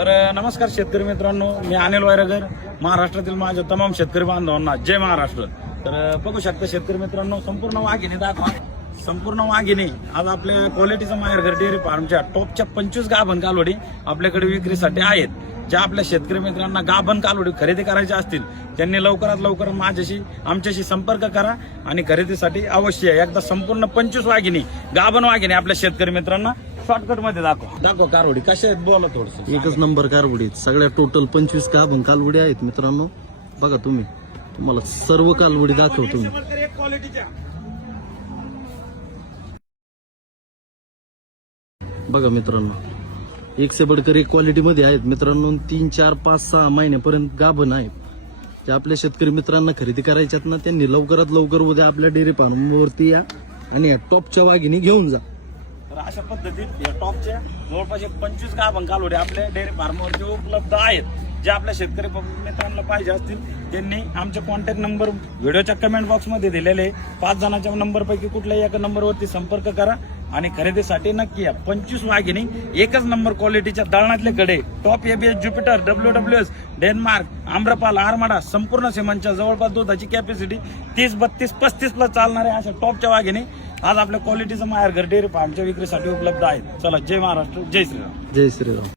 तर नमस्कार शेतकरी मित्रांनो, मी अनिल वायरगर. महाराष्ट्रातील माझ्या तमाम शेतकरी बांधवांना जय महाराष्ट्र. तर बघू शकता शेतकरी मित्रांनो, संपूर्ण वाघिणी दाखवा. संपूर्ण वाघिणी आज आपल्या क्वालिटीचं माहेरघर डेअरी फार्मच्या टॉपच्या 25 गाभण कालवडी आपल्याकडे विक्रीसाठी आहेत. ज्या आपल्या शेतकरी मित्रांना गाभण कालवडी खरेदी करायच्या असतील त्यांनी लवकरात लवकर आमच्याशी संपर्क करा आणि खरेदीसाठी अवश्य एकदा संपूर्ण 25 वाघिणी गाभण वाघिणी आपल्या शेतकरी मित्रांना शॉर्टकट मध्ये दाखव कारवडी कशा आहेत बोला थोडस. एकच नंबर कारवडी, सगळ्या टोटल 25 गाभण कालवडी आहेत मित्रांनो. बघा तुम्हाला सर्व कालवडी दाखवतो मी. बघा मित्रांनो, एक से बढ़कर एक क्वालिटी मध्ये आहेत मित्रांनो. 3, 4, 5, 6 महिन्यापर्यंत गाभण आहेत. जे आपल्या शेतकरी मित्रांना खरेदी करायच्यात ना त्यांनी लवकरात लवकर उद्या आपल्या डेअरी फार्मवरती या आणि या टॉपच्या वाघिणी घेऊन जा. तर अशा पद्धतीत या टॉपच्या जवळपास 25 गाभण कालवडी आपल्या डेअरी फार्मवरती उपलब्ध आहेत. जे आपल्या शेतकरी मित्रांना पाहिजे असतील त्यांनी आमचे कॉन्टॅक्ट नंबर व्हिडिओच्या कमेंट बॉक्समध्ये दिलेले 5 जणांच्या नंबरपैकी कुठल्याही एका नंबरवरती संपर्क करा आणि खरेदीसाठी नक्की या. 25 वाघिणी एकच नंबर क्वालिटीच्या दळणातले कडे top ABS Jupiter WWS Denmark Amrapal Armada संपूर्ण सिमांच्या जवळपास दुधाची कॅपॅसिटी 30, 32, 35 ला चालणाऱ्या अशा टॉपच्या वाघिणी आज आपल्या क्वालिटीचं माहेरघर डेअरी फार्मच्या विक्रीसाठी उपलब्ध आहेत. चला, जय महाराष्ट्र, जय श्रीराम. जय श्रीराम.